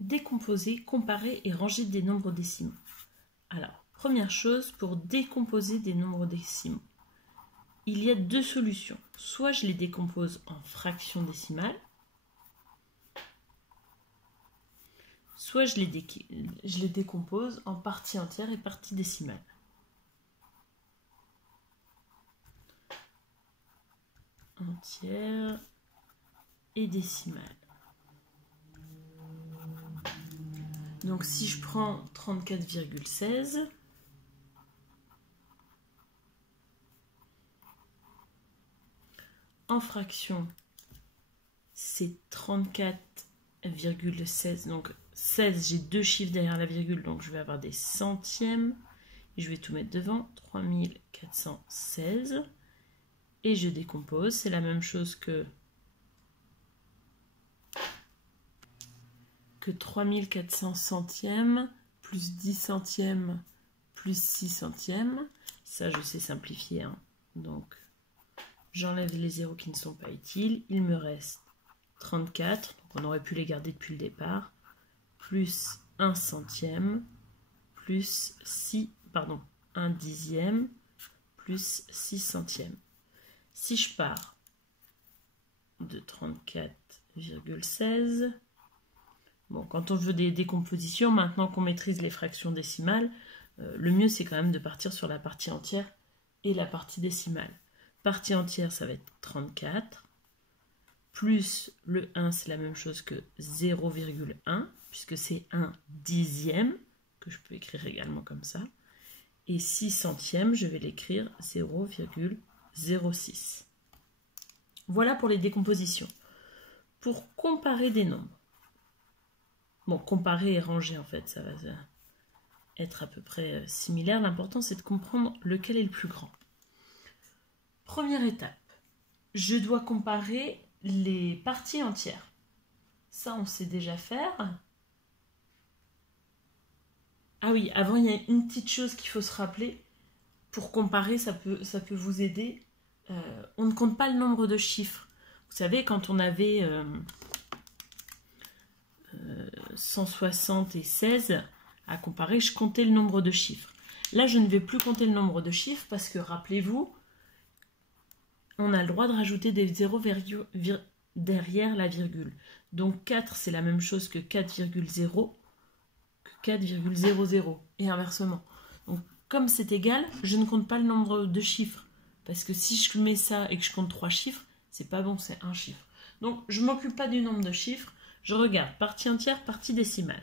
décomposer, comparer et ranger des nombres décimaux. Alors, première chose, pour décomposer des nombres décimaux, il y a deux solutions. Soit je les décompose en fractions décimales, soit je les décompose en parties entières et parties décimales. Entières et décimales. Donc si je prends 34,16, en fraction, c'est 34,16. Donc 16, j'ai deux chiffres derrière la virgule, donc je vais avoir des centièmes. Et je vais tout mettre devant, 3416. Et je décompose, c'est la même chose que 3400 centièmes, plus 10 centièmes, plus 6 centièmes. Ça, je sais simplifier, hein. Donc, j'enlève les zéros qui ne sont pas utiles. Il me reste 34, donc on aurait pu les garder depuis le départ, plus 1 centième, plus 1 dixième, plus 6 centièmes. Si je pars de 34,16, bon, quand on veut des décompositions, maintenant qu'on maîtrise les fractions décimales, le mieux c'est quand même de partir sur la partie entière et la partie décimale. Partie entière, ça va être 34, plus le 1, c'est la même chose que 0,1, puisque c'est 1 dixième, que je peux écrire également comme ça. Et 6 centièmes, je vais l'écrire 0,06. Voilà pour les décompositions. Pour comparer des nombres, bon, comparer et ranger, en fait, ça va être à peu près similaire. L'important, c'est de comprendre lequel est le plus grand. Première étape, je dois comparer les parties entières. Ça, on sait déjà faire. Ah oui, avant, il y a une petite chose qu'il faut se rappeler. Pour comparer, ça peut vous aider. On ne compte pas le nombre de chiffres. Vous savez, quand on avait 176 à comparer, je comptais le nombre de chiffres. Là, je ne vais plus compter le nombre de chiffres parce que, rappelez-vous, on a le droit de rajouter des zéros derrière la virgule. Donc 4, c'est la même chose que 4,0 que 4,00 et inversement. Donc comme c'est égal, je ne compte pas le nombre de chiffres. Parce que si je mets ça et que je compte 3 chiffres, c'est pas bon, c'est un chiffre. Donc je ne m'occupe pas du nombre de chiffres, je regarde partie entière, partie décimale.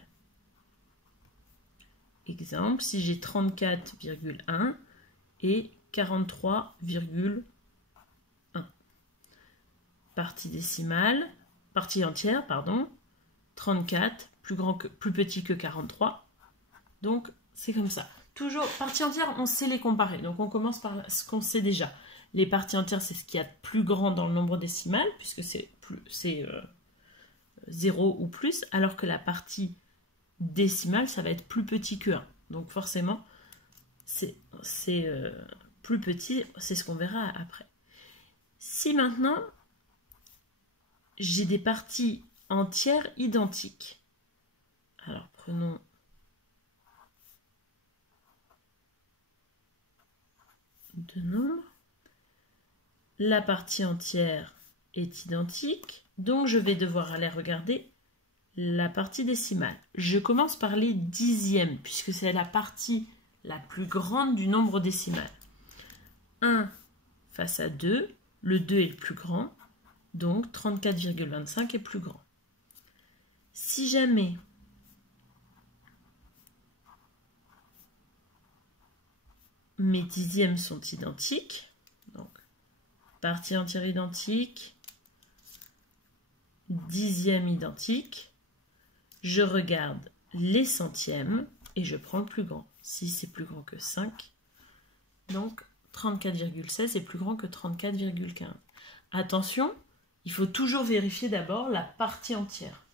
Exemple, si j'ai 34,1 et 43,1. Partie décimale, partie entière, pardon, 34, plus petit que 43. Donc, c'est comme ça. Toujours, partie entière, on sait les comparer. Donc, on commence par ce qu'on sait déjà. Les parties entières, c'est ce qu'il y a de plus grand dans le nombre décimal, puisque c'est 0 ou plus, alors que la partie décimale, ça va être plus petit que 1. Donc, forcément, c'est plus petit, c'est ce qu'on verra après. Si maintenant, j'ai des parties entières identiques. Alors, prenons deux nombres. La partie entière est identique, donc je vais devoir aller regarder la partie décimale. Je commence par les dixièmes, puisque c'est la partie la plus grande du nombre décimal. 1 face à 2, le 2 est le plus grand, donc 34,25 est plus grand. Si jamais mes dixièmes sont identiques, donc partie entière identique, dixième identique, je regarde les centièmes et je prends le plus grand. 6 c'est plus grand que 5, donc 34,16 est plus grand que 34,15. Attention, il faut toujours vérifier d'abord la partie entière.